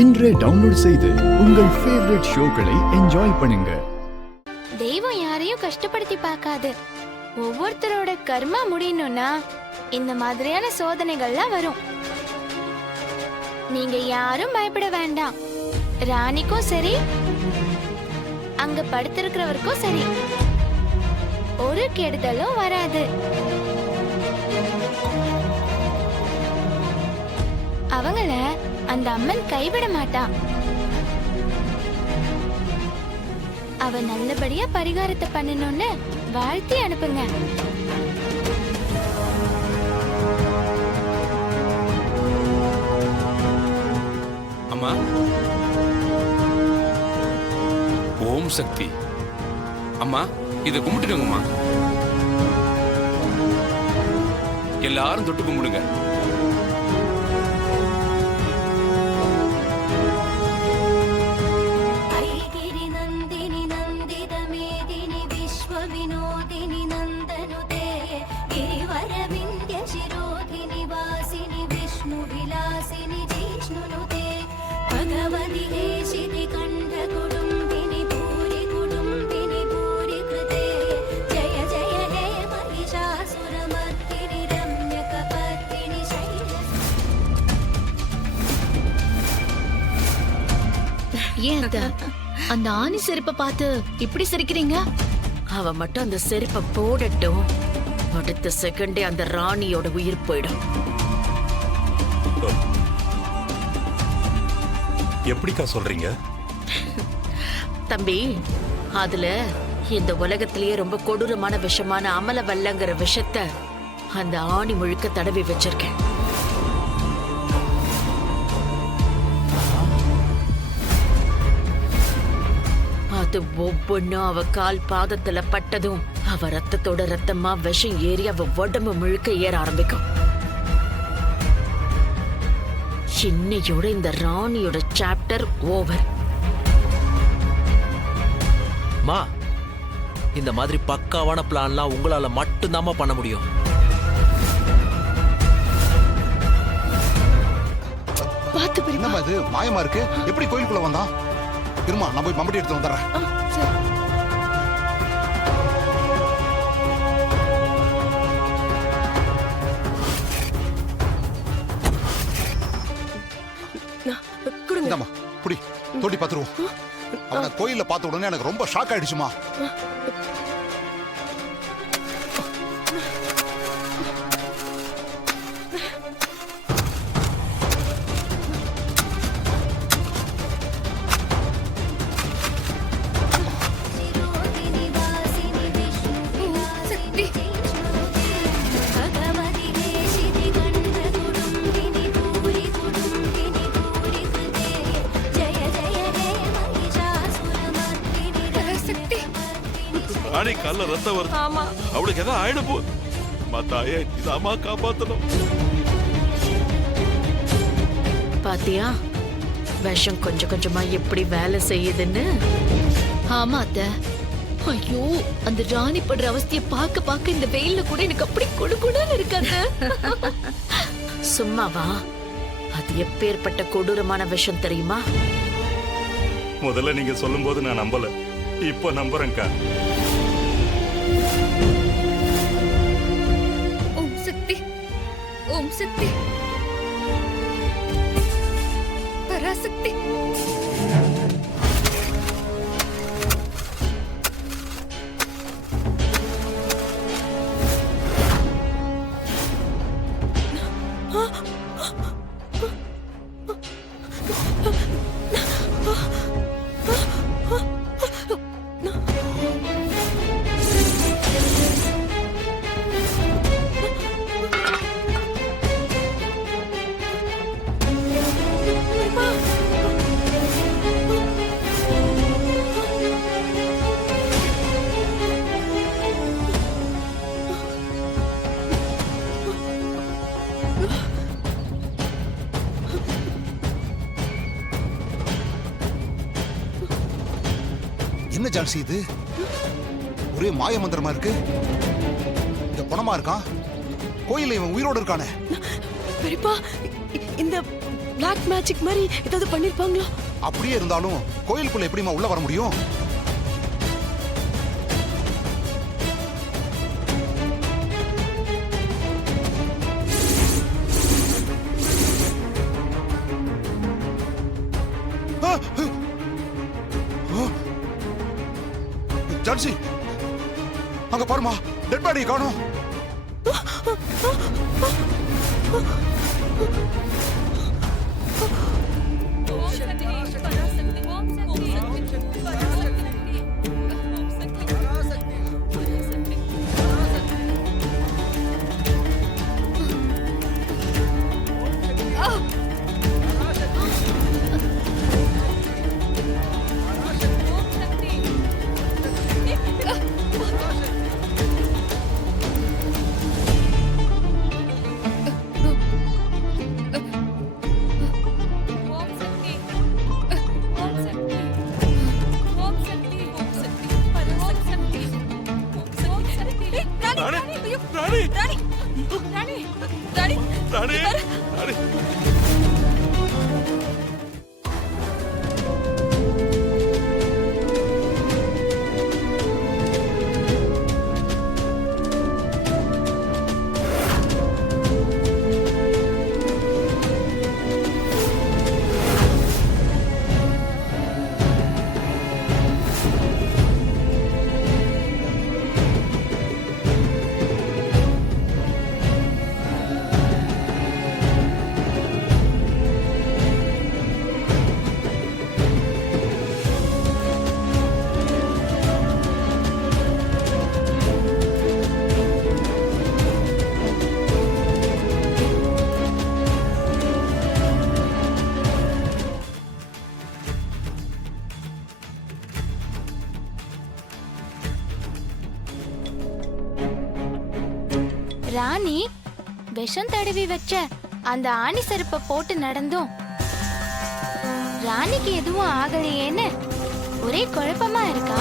இன்றே டவுன்லோட் செய்து உங்கள் ஃபேவரட் ஷோக்களை என்ஜாய் பண்ணுங்க. தெய்வம் யாரையும் கஷ்டப்படுத்தி பார்க்காது. ஒவ்வொருத்தரோட கர்மா முடியணும்னா இந்த மாதிரியான சோதனைகள்லாம் வரும். நீங்க யாரும் பயப்பட வேண்டாம். ராணிக்கும் சரி, அங்க படுத்திருக்கிறவருக்கும் சரி, ஒரு கெடுதலும் வராது. அவங்கள அந்த அம்மன் கைவிட மாட்டா. அவ நல்லபடியா பரிகாரத்தை பண்ணணும்னு வாழ்த்தி அனுப்புங்க. அம்மா, ஓம் சக்தி. அம்மா, இதை கும்பிட்டுடுங்கம்மா. எல்லாரும் தொட்டு கும்பிடுங்க. ஏன் அந்த ஆணி செருப்பை பார்த்து இப்படி சிரிக்கிறீங்க? அவ மட்டும் அந்த செருப்பை போடட்டும், அடுத்த செகண்டே அந்த ராணியோட உயிர் போயிடும். எப்படிக்கா சொல்றீங்க? தம்பி, அதுல இந்த உலகத்திலேயே ரொம்ப கொடூரமான விஷமான அமலவல்லங்கிற விஷத்தை அந்த ஆணி முழுக்க தடவி வச்சிருக்கேன். அது ஒவ்வொன்னும் அவ கால் பாதத்துல பட்டதும் அவ ரத்தத்தோட ரத்தமா விஷம் ஏறி அவ உடம்பு முழுக்க ஏற ஆரம்பிக்கும். இன்னையோட இந்த ராணியோட சாப்டர் ஓவர். மா, இந்த மாதிரி பக்காவான பிளான்லாம் உங்களால மட்டும்தான் பண்ண முடியும். என்னம்மா இது மாயமா இருக்கு? எப்படி கோயிலுக்குள்ள வந்தான்? இருமா, நான் போய் மம்பட்டி எடுத்து வந்துடுறேன். இந்தாம்மா, புடி, தோண்டி பாத்துருவோம். அவனை கோயில்ல பார்த்த உடனே எனக்கு ரொம்ப ஷாக் ஆயிடுச்சுமா. ராணி கால்ல ரத்தம் வருது. அவளுக்கு எதாவது ஆயிட போகுது. தாயே, இது அம்மா காப்பாத்தணும். பாத்தியா விஷம் கொஞ்சம் கொஞ்சமா எப்படி வேலை செய்யுதுன்னு? ஆமா அத்தை. ஐயோ, அந்த ராணி படுற அவஸ்தைய பார்க்க பார்க்க இந்த வெயில்ல கூட எனக்கு அப்படி குடுகுடுன்னு இருக்காது. சும்மாவா? அது எப்பேற்பட்ட கொடூரமான விஷம் தெரியுமா? முதல்ல நீங்க சொல்லும் போது நான் நம்பல, இப்ப நம்புறேன்க்கா. ஓம் சக்தி, ஓம் சக்தி, பராசக்தி. என்ன ஜான்சி இது? ஒரே மாய மந்திரமா இருக்கு. இந்த பணமா இருக்கான், கோயில்ல இவன் உயிரோடு இருக்கானே. பெரியப்பா, இந்த பிளாக் மேஜிக் மாதிரி ஏதாவது பண்ணிருப்பாங்களோ? அப்படியே இருந்தாலும் கோயிலுக்குள்ள எப்படிமா உள்ள வர முடியும்? ஜான்சி, அங்க பாருமா, டெட் பாடியை காணோம். ராணி விஷம் தடவி வச்ச அந்த ஆணி செருப்ப போட்டு நடந்தும் ராணிக்கு எதுவும் ஆகலையேன்னு ஒரே குழப்பமா இருக்கா?